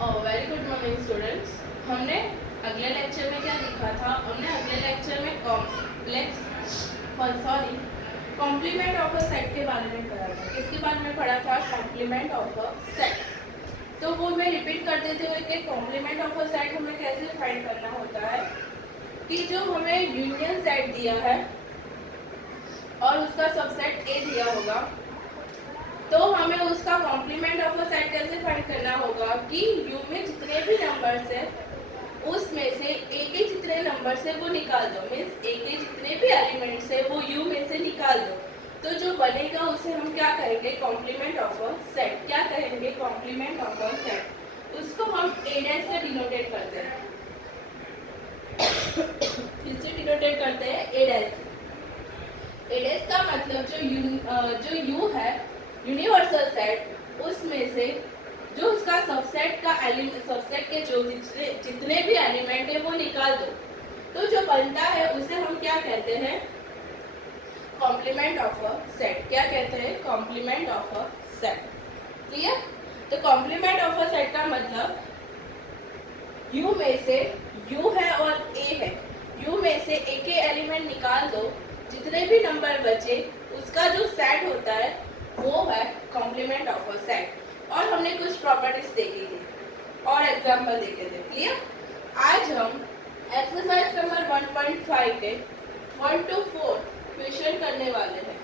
Very good morning students. हमने अगले lecture में क्या देखा था? हमने अगले लेक्चर में कॉम्प्लीमेंट ऑफ अ सेट के बारे में पढ़ा था। किसके बारे में पढ़ा था? Complement of a set. तो वो मैं रिपीट कर देते हुए कि कॉम्प्लीमेंट ऑफ अ सेट हमें कैसे फाइंड करना होता है कि जो हमें यूनियन सेट दिया है और उसका सबसेट ए दिया होगा, तो हमें उसका कॉम्प्लीमेंट ऑफ अ सेट कैसे फाइंड करना होगा कि यू में जितने भी नंबर्स है उसमें से ए के जितने नंबर से वो निकाल दो। मीन्स ए के जितने भी एलिमेंट्स है वो यू में से निकाल दो। तो जो बनेगा उसे हम क्या कहेंगे? Complement of a set. क्या कहेंगे? Complement of a set. उसको हम ए डैश से डिनोटेट करते हैं। किससे डिनोटेट करते हैं? ए डैश से। ए डैश का मतलब जो यू है यूनिवर्सल सेट, उसमें से जो उसका सबसेट के जो जितने भी एलिमेंट है वो निकाल दो। तो जो बनता है उसे हम क्या कहते हैं? Complement of a set. क्या कहते हैं? Complement of a set. Clear? तो कॉम्प्लीमेंट ऑफ अ सेट का मतलब यू में से यू है और ए है, यू में से ए के एलिमेंट निकाल दो, जितने भी नंबर बचे उसका जो सेट होता है वो है कॉम्प्लीमेंट ऑफ अ सेट। और हमने कुछ प्रॉपर्टीज देखी थी और एग्जांपल देखे थे। क्लियर? आज हम एक्सरसाइज नंबर 1.5 के 1 to 4 क्वेश्चन करने वाले हैं।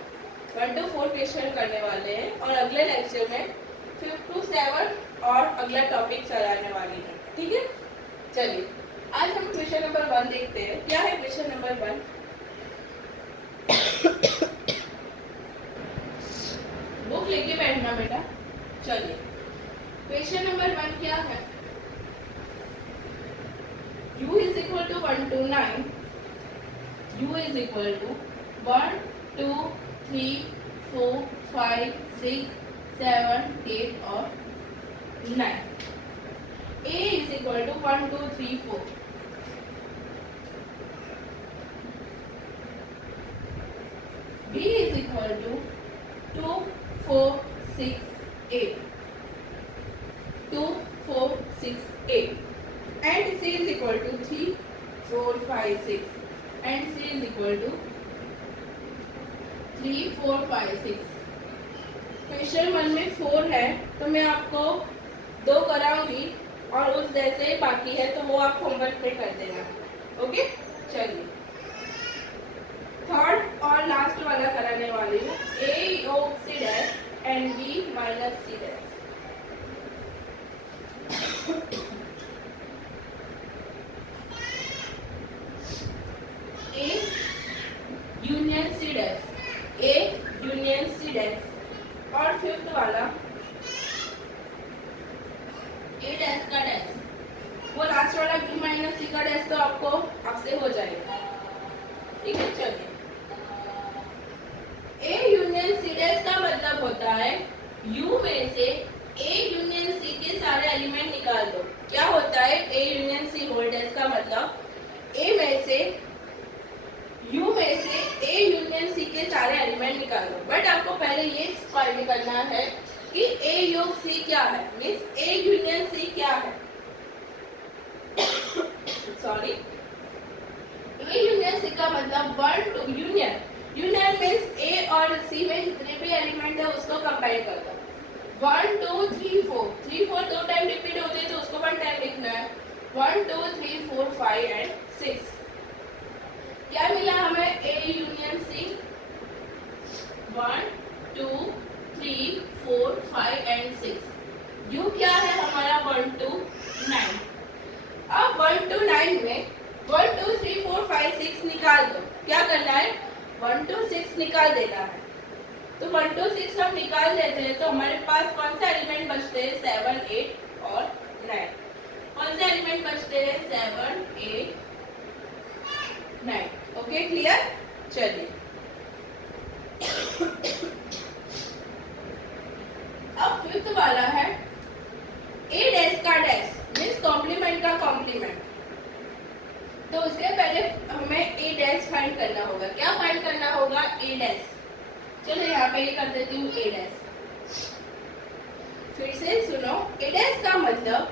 1 to 4 क्वेश्चन करने वाले हैं और अगले लेक्चर में 5 to 7 और अगला टॉपिक चलाने वाली है। ठीक है, चलिए आज हम क्वेश्चन नंबर 1 देखते हैं। क्या है क्वेश्चन नंबर 1? बुक लेके बैठना बेटा। चलिए क्वेश्चन नंबर 1 क्या है? u is equal to 1 to 9, u is equal to 1 2 3 4 5 6 7 8 और 9। a is equal to 1 2 3 4, b is equal to 2 4 6 8, 2 4 6 8, and c is equal to 3 4 5 6, and c is equal to 3 4 5 6। Question 1 में 4 है तो मैं आपको 2 कराऊंगी और उस जैसे बाकी है तो वो आप होमवर्क पे कर देना। ओके, चलिए थर्ड और लास्ट वाला कराने वाली हूँ। a योग c dash and b minus c dash. A union C dash, A union C dash और फिफ्थ वाला A डैश का डैश। वो लास्ट वाला B माइनस C का डैश तो आपको आपसे हो जाएगा। ठीक है, चलिए A यूनियन C डैश का मतलब होता है U में से A यूनियन C के सारे एलिमेंट निकाल दो। क्या होता है A union C whole dash का मतलब A में से U में से A यूनियन C के सारे एलिमेंट निकाल दो। बट आपको पहले ये फाइंड करना है कि A योग C क्या है। मीन्स A यूनियन C क्या है? सॉरी, A यूनियन C का मतलब 1 2 यूनियन। यूनियन मीन्स A और C में जितने भी एलिमेंट है उसको कंबाइन कर दो। 1 2 3 4, 3 4 दो टाइम रिपीट होते हैं तो उसको 1 टाइम लिखना है। 1 2 3 4 5 एंड 6। क्या मिला हमें? A union C 1 2 3 4 5 and 6। U क्या है हमारा? 1 to 9। अब 1 to 9 में 1 2 3 4 5 6 निकाल दो। क्या करना है? 1 to 6 निकाल देना है। तो 1 to 6 हम निकाल देते हैं तो हमारे पास कौन सा एलिमेंट बचते हैं? 7 8 और 9। कौन से एलिमेंट बचते हैं? 7 8 9। Okay, clear? चलिए अब फिफ्थ वाला है A डैश का डैश मीन्स कॉम्प्लीमेंट का कॉम्प्लीमेंट। तो उसके पहले हमें A डैश फाइंड करना होगा। क्या फाइंड करना होगा? A dash. चलो यहाँ पे ये कर देती हूँ A डैश। फिर से सुनो, A डैश का मतलब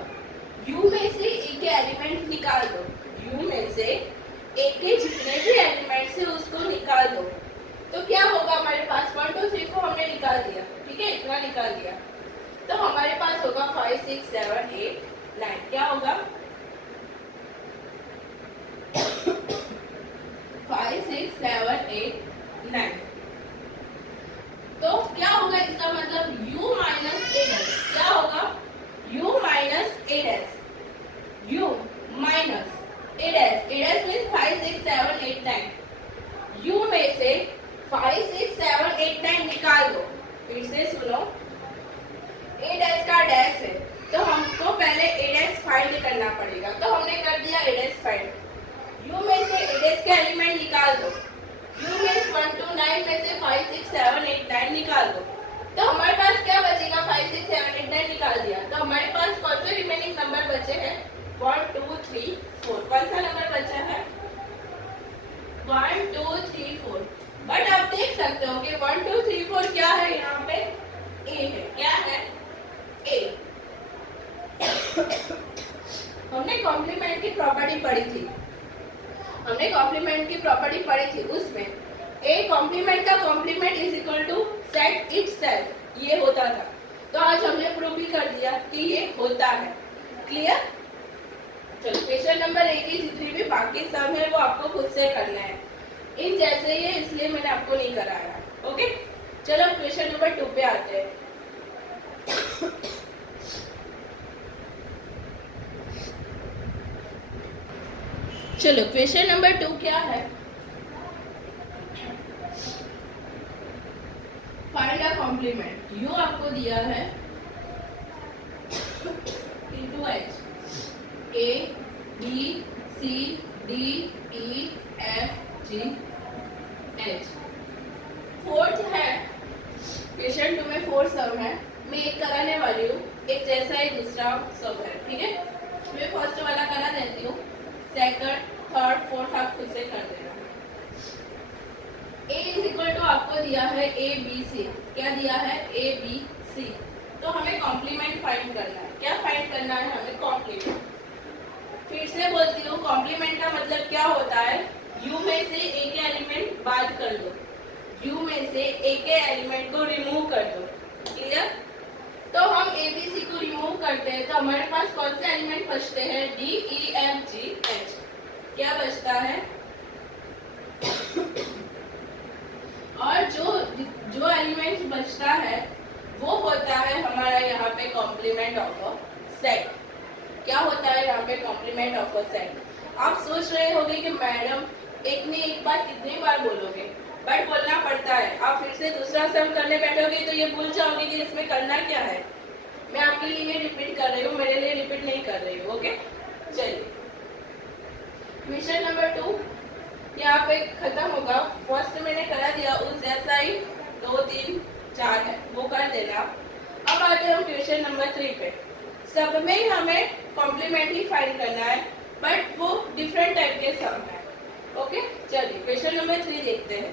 यू में से ए के एलिमेंट निकाल दो, यू में से ए के जितने भी एलिमेंट्स है उसको निकाल दो। तो क्या होगा हमारे पास 1 2 3 4 हमने निकाल दिया, ठीक है, इतना निकाल दिया। तो हमारे पास होगा 5 6 7 8 9, क्या होगा 5 6 7 8 9। तो क्या होगा इसका मतलब u माइनस ए डैश, क्या होगा u माइनस ए डैश, u माइनस ए डैश मीन्स 5 6 7 8 9। u में से 5 6 7 8 9 निकाल दो। फिर से सुनो, ए डैश का डैश है तो हमको पहले ए डैश फाइंड करना पड़ेगा, तो हमने कर दिया ए डैश फाइंड। u में से ए डैश के एलिमेंट निकाल दो, u मीन्स 1 2 9 में से 5 6 7 8 9 निकाल दो। तो हमारे पास क्या बचेगा, 5 6 7 8 9 निकाल दिया, तो हमारे पास कौन से रिमेनिंग नंबर बचे हैं 1 2 3 4। कौन सा नंबर बचा है 1 2 3 4। बट आप देख सकते हो कि 1 2 3 4 क्या है, यहाँ पे ए है, क्या है ए। हमने कॉम्प्लीमेंट की प्रॉपर्टी पढ़ी थी, हमने कॉम्प्लीमेंट की प्रॉपर्टी पढ़ी थी, उसमें ए कॉम्प्लीमेंट का complement is equal to set itself, ये होता था। तो आज हमने प्रूव भी कर दिया कि ये होता है। क्लियर? चलो क्वेश्चन नंबर 1 की जितनी भी बाकी सब है वो आपको खुद से करना है, इन जैसे ही है इसलिए मैंने आपको नहीं कराया। ओके, चलो क्वेश्चन नंबर 2 पे आते हैं। चलो क्वेश्चन नंबर 2 क्या है, फाइंड अ कॉम्प्लीमेंट। यू आपको दिया है P2H A B C D E F G H। Fourth है, क्वेश्चन 2 में 4 सम है, मैं एक कराने वाली हूँ, एक जैसा ही दूसरा सम है, ठीक है। मैं फर्स्ट वाला करा देती हूँ, सेकंड थर्ड फोर्थ आप खुद से कर देना। A इज इक्वल टू आपको दिया है ए बी सी, क्या दिया है ए बी सी। तो हमें कॉम्प्लीमेंट फाइंड करना है, क्या फाइंड करना है हमें कॉम्प्लीमेंट। फिर से बोलती हूँ कॉम्प्लीमेंट का मतलब क्या होता है, u में से a के एलिमेंट बात कर दो, u में से a के एलिमेंट को रिमूव कर दो। क्लियर? तो हम ए बी सी को रिमूव करते हैं तो हमारे पास कौन से एलिमेंट बचते हैं D E F G H. क्या बचता है और जो एलिमेंट बचता है वो होता है हमारा यहाँ पे कॉम्प्लीमेंट ऑफ अ सेट। क्या होता है यहाँ पे कॉम्प्लीमेंट ऑफ अ सेट। आप सोच रहे होंगे कि मैडम एक ने एक बात कितनी बार बोलोगे, बट बोलना पड़ता है। आप फिर से दूसरा सम करने बैठोगे तो ये भूल जाओगे कि इसमें करना क्या है। मैं आपके लिए ये रिपीट कर रही हूँ, मेरे लिए रिपीट नहीं कर रही हूँ। ओके, चलिए क्वेश्चन नंबर 2 यहाँ पे खत्म होगा। फर्स्ट मैंने करा दिया, उस जैसा ही 2 3 4 है वो कर देना। अब आते हैं हम क्वेश्चन नंबर 3 पे। सब में हमें कॉम्प्लीमेंट ही फाइंड करना है, बट वो डिफरेंट टाइप के सम है। ओके, चलिए क्वेश्चन नंबर 3 देखते हैं।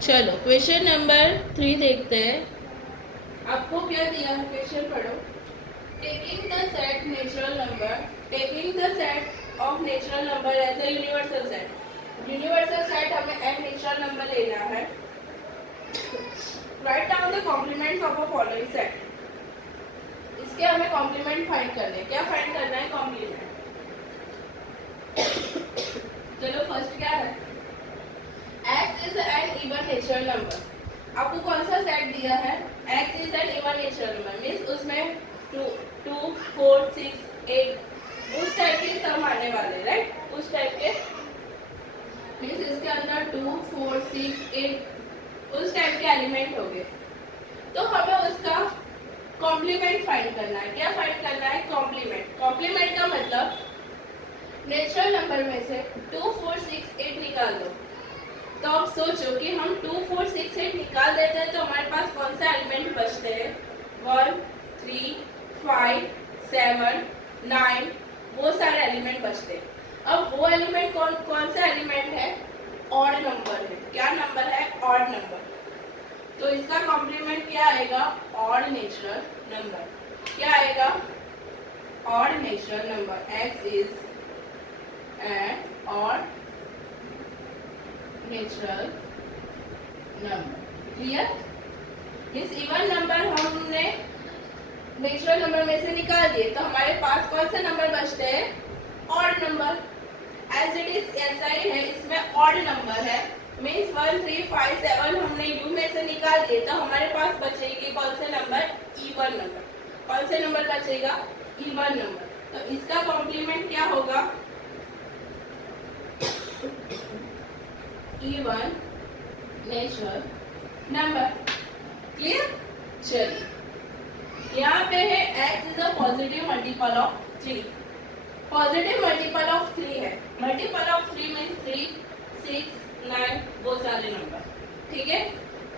चलो क्वेश्चन नंबर 3 देखते हैं। आपको क्या दिया है, क्वेश्चन पढ़ो। Taking the set natural number, taking the set of natural number as a universal set. Universal set हमें n natural number लेना है। Write down the complements of a following set. इसके हमें कॉम्प्लीमेंट फाइंड करने हैं। क्या find करना है कॉम्प्लीमेंट। चलो फर्स्ट क्या है, x is an even natural number। आपको कौन सा सेट दिया है, x is an even natural number means उसमें 2 4 6 8 उस टाइप के सम आने वाले, राइट। उस टाइप के मीन्स इसके अंदर 2 4 6 8 उस टाइप के एलिमेंट होंगे। तो हमें उसका कॉम्प्लीमेंट फाइंड करना है। क्या फाइंड करना है, कॉम्प्लीमेंट। कॉम्प्लीमेंट का मतलब नेचुरल नंबर में से 2 4 6 8 निकाल दो। तो आप सोचो कि हम 2 4 6 8 निकाल देते हैं तो हमारे पास कौन सा एलिमेंट बचते हैं 1 3 5 7 9 वो सारे एलिमेंट बचते हैं। अब वो एलिमेंट कौन सा एलिमेंट है, ऑड नंबर है। क्या नंबर है, ऑड नंबर। तो तो इसका कॉम्प्लीमेंट क्या आएगा? Odd natural number. क्या आएगा? Odd natural number. x is an odd natural number. Clear? इस इवन नंबर हमने नेचुरल नंबर में से निकाल दिए, तो हमारे पास कौन से नंबर बचते हैं? Odd number. As it is ऐसा ही है, इसमें ऑड नंबर है, मीन्स 1 3 5 7 हमने यू में से निकाल दिए, तो हमारे पास बचेगी कौन से नंबर? Even number. कौन से नंबर बचेगा? Even number. तो इसका कॉम्प्लीमेंट क्या होगा? Even natural number. क्लियर? चलिए, यहाँ पे है x is a positive multiple of 3। Positive multiple of 3 है। मल्टीपल ऑफ 3 मीन्स 3 6 9 वो सारे नंबर, ठीक है?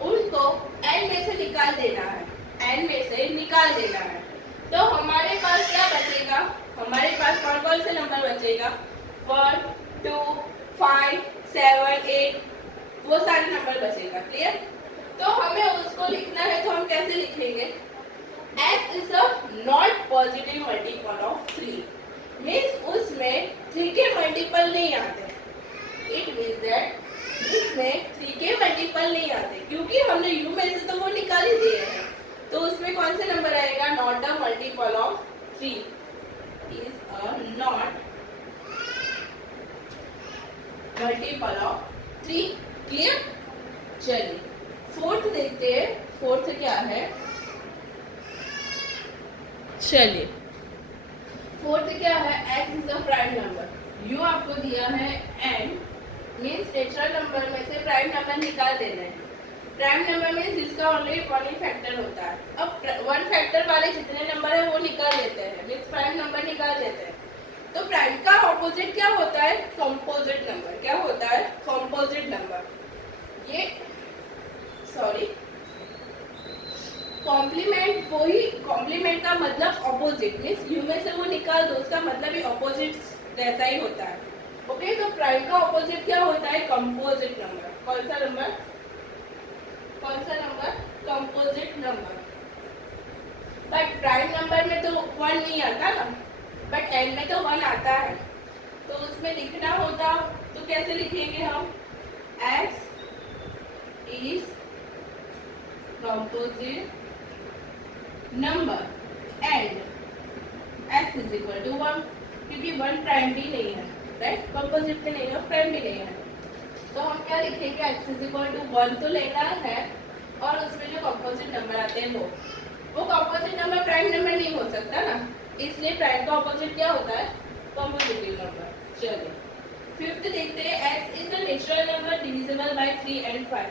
उनको n में से निकाल देना है, n में से निकाल देना है। तो हमारे पास क्या बचेगा? हमारे पास कौन कौन से नंबर बचेगा? 1 2 5 7 8 वो सारे नंबर बचेगा। क्लियर? तो हमें उसको लिखना है, तो हम कैसे लिखेंगे? x is a not positive multiple of 3, means उसमें 3 के मल्टीपल नहीं आते। इट मीन्स दैट इसमें 3 के मल्टीपल नहीं आते, क्योंकि हमने u में से तो वो निकाल ही दिए हैं। तो उसमें कौन से नंबर आएगा? Not a multiple of 3, is a not multiple of 3। Clear? चलिए, फोर्थ देखते हैं। फोर्थ क्या है? चलिए, फोर्थ क्या है? x is a prime number. u आपको दिया है n, मीन्स नेचुरल नंबर में से प्राइम नंबर निकाल देना है। प्राइम नंबर मीन्स जिसका ओनली वन ही फैक्टर होता है। अब वन फैक्टर वाले जितने नंबर है वो निकाल देते हैं, मीन्स प्राइम नंबर निकाल देते हैं। तो प्राइम का ऑपोजिट क्या होता है? Composite number. क्या होता है? Composite number. ये सॉरी, कॉम्प्लीमेंट, वही कॉम्प्लीमेंट का मतलब ऑपोजिट, मीन्स यू में से वो निकाल दो, उसका मतलब ही ऑपोजिट जैसा ही होता है। ओके, तो प्राइम का ऑपोजिट क्या होता है? Composite number. कौन सा नंबर? कौन सा number? Composite number. But prime number में तो 1 नहीं आता ना, बट n में तो 1 आता है। तो उसमें लिखना होता, तो कैसे लिखेंगे हम? x is composite number and x is equal to 1, क्योंकि 1 प्राइम भी नहीं है, राइट? कंपोजिट भी नहीं है, प्राइम भी नहीं है। तो हम क्या लिखेंगे? x इज इक्वल टू 1 तो लेना है, और उसमें जो कंपोजिट नंबर आते हैं वो कंपोजिट नंबर प्राइम नंबर नहीं हो सकता ना, इसलिए प्राइम का ऑपोजिट क्या होता है? कंपोजिटिव नंबर। चलिए, फिफ्थ देखते हैं। x is a natural number divisible by 3 and 5।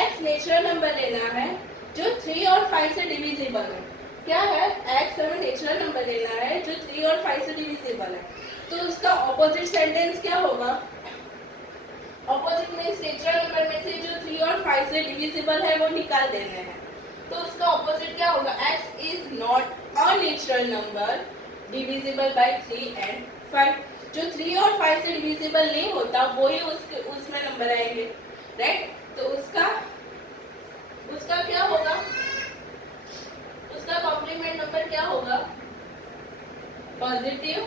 x natural number लेना है जो 3 और 5 से डिविजिबल है। क्या है? x हमें नेचुरल नंबर लेना है जो 3 और 5 से डिविजिबल है। तो उसका ऑपोजिट सेंटेंस क्या होगा? ऑपोजिट मीन्स नेचुरल नंबर में से जो 3 और 5 से डिविजिबल है वो निकाल देने हैं। तो उसका ऑपोजिट क्या होगा? x is not a natural number divisible by 3 and 5। जो 3 और 5 से डिविजिबल नहीं होता वो ही उसमें नंबर आएंगे, राइट? तो उसका क्या होगा? उसका कॉम्प्लीमेंट नंबर क्या होगा? पॉजिटिव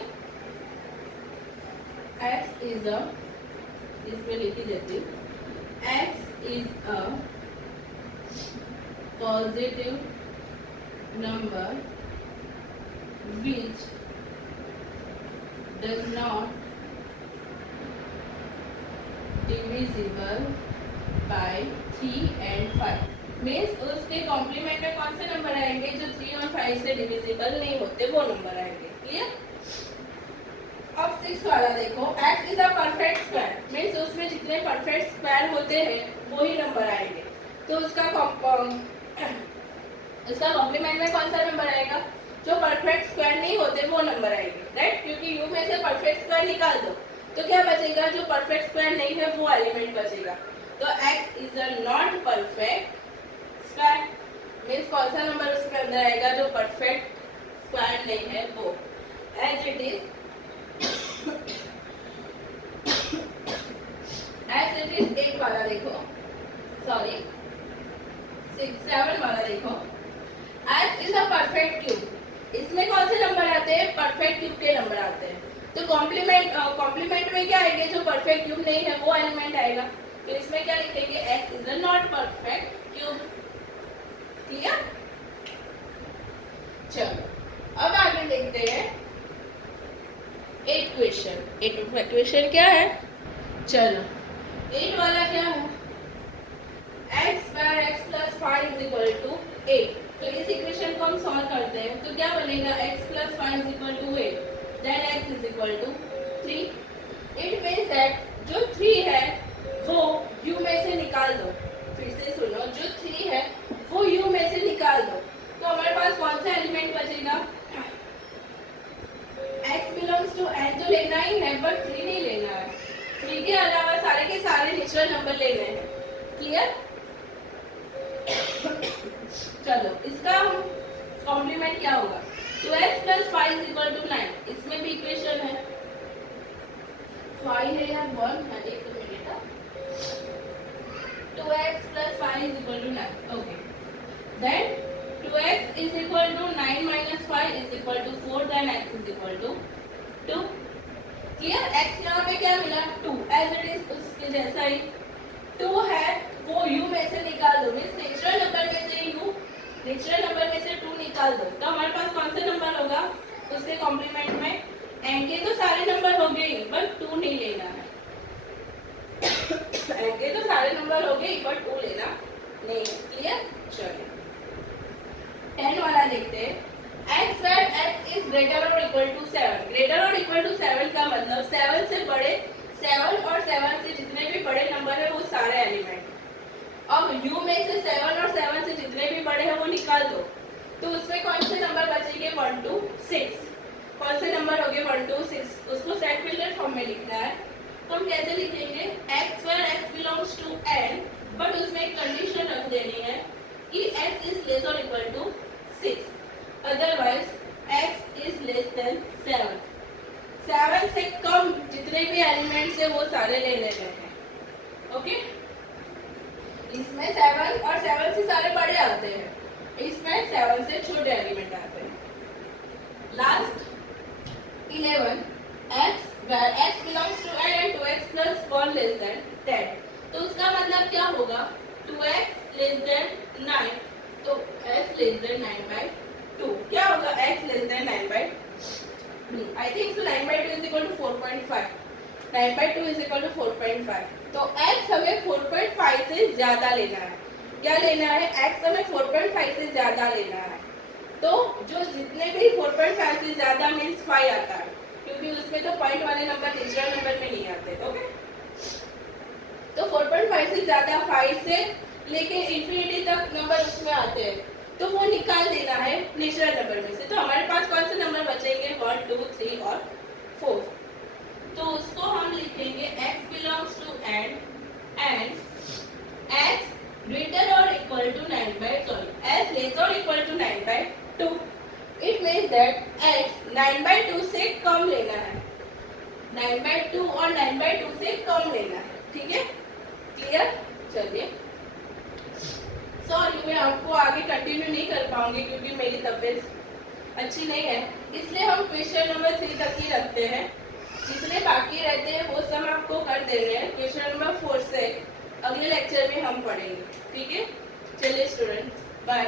x इज अ, इसमें लिख ही देती हूँ, x is a positive number which does not divisible by 3 and 5। Means उसके कॉम्प्लीमेंट में कौन से नंबर आएंगे? जो 3 और 5 से डिविजिबल नहीं होते वो नंबर आएंगे। क्लियर? अब 6 वाला देखो। x is a perfect square, means उसमें जितने परफेक्ट स्क्वायर होते हैं वो ही नंबर आएंगे। तो उसका कॉम्प्लीमेंट में कौन सा नंबर आएगा? जो परफेक्ट स्क्वायर नहीं होते वो नंबर आएंगे, राइट? क्योंकि u में से परफेक्ट स्क्वायर निकाल दो तो क्या बचेगा? जो परफेक्ट स्क्वायर नहीं है वो एलिमेंट बचेगा। तो x is a not perfect square, means कौन सा नंबर उसमें अंदर आएगा? जो परफेक्ट स्क्वायर नहीं है वो। एज इट इज एक वाला देखो, सॉरी, 7 वाला देखो, x is a perfect cube. इसमें कौन से नंबर आते हैं? परफेक्ट क्यूब के नंबर आते हैं। तो कॉम्प्लीमेंट में क्या आएगा? जो परफेक्ट क्यूब नहीं है वो एलिमेंट आएगा। तो इसमें क्या लिखेंगे? x is a not perfect cube. Clear? चलो अब आगे देखते हैं 8 क्वेश्चन। 8 क्वेश्चन क्या है? चलो 8 वाला क्या है? x बार x plus 5 is equal to 8। तो इस इक्वेशन को हम सॉल्व करते हैं तो क्या बनेगा? x plus 5 is equal to 8, then x is equal to 3। It means that जो 3 है वो u में से निकाल दो। फिर से सुनो, जो 3 है वो u में से निकाल दो। तो हमारे पास कौन सा एलिमेंट बचेगा? x बिलोंग्स टू n तो लेना ही है, बट 3 नहीं लेना है। 3 के अलावा सारे के सारे नेचुरल नंबर लेने हैं। क्लियर? चलो इसका कॉम्प्लीमेंट क्या होगा? 2x plus 5 is equal to 9। इसमें भी इक्वेशन है 5 है या 1 है, एक मिनट। 2x plus 5 is equal to 9। Okay, then 2x is equal to 9 minus 5 is equal to 4, then x is equal to 2। Clear? x यहाँ पे क्या मिला? 2, एज इट इज उसके जैसा ही 2 है वो u में से निकाल दो। मीन्स नेचुरल नंबर में से नेचुरल नंबर में से 2 निकाल दो। तो हमारे पास कौन सा नंबर होगा उसके कॉम्प्लीमेंट में? n के तो सारे नंबर हो गए बट 2 नहीं लेना है। n के तो सारे नंबर हो गए बट 2 लेना नहीं है। क्लियर? चलिए 10 वाला देखते हैं। x where x is greater or equal to 7। greater or equal to 7 का मतलब 7 से बड़े, 7 और 7 से जितने भी बड़े नंबर है वो सारे एलिमेंट। अब u में से 7 और 7 से जितने भी बड़े हैं वो निकाल दो। तो उसमें कौन से नंबर बचेंगे? 1 to 6। कौन से नंबर हो गए? 1 to 6। उसको सेट फिल्टर फॉर्म में लिखना है। तो हम कैसे लिखेंगे? x where x belongs to n, but उसमें एक कंडीशन रख देनी है कि x is less or equal to 6, otherwise x is less than 7। 7 से कम जितने भी एलिमेंट्स है वो सारे ले लेने हैं। ओके, इसमें 7 और 7 से सारे बड़े आते हैं, इसमें 7 से छोटे एलिमेंट आते हैं। Last 11 x where x belongs to n and 2x plus 1 less than 10। तो उसका मतलब क्या होगा? 2x less than 9, तो x less than 9 by 2। क्या होगा? x less than 9 by 2। I think so 9 by 2 is equal to 4.5। 9 by 2 is equal to 4.5। तो x हमें 4.5 से ज्यादा लेना है। क्या लेना है? x हमें 4.5 से ज्यादा लेना है। तो जो जितने भी 4.5 से ज्यादा मीन्स 5 आता है, क्योंकि उसमें तो पॉइंट वाले नंबर नेचुरल नंबर में नहीं आते। ओके, तो 4.5 से ज्यादा 5 से लेके इंफिनिटी तक नंबर उसमें आते हैं, तो वो निकाल देना है नेचुरल नंबर में से। तो हमारे पास कौन से नंबर बचेंगे? 1, 2, 3 और 4। तो उसको हम लिखेंगे x belongs to n and x greater or equal to 9 by s less or equal to 9 by 2। It means that x 9 by 2 से कम लेना है। 9 by 2 और 9 by 2 से कम लेना है। ठीक है? क्लियर? चलिए, सॉरी मैं आपको आगे कंटिन्यू नहीं कर पाऊंगी क्योंकि मेरी तबीयत अच्छी नहीं है, इसलिए हम क्वेश्चन नंबर 3 तक ही रखते हैं। जितने बाकी रहते हैं वो सब आपको कर देने हैं। क्वेश्चन नंबर 4 से अगले लेक्चर में हम पढ़ेंगे। ठीक है? चलिए स्टूडेंट्स, बाय।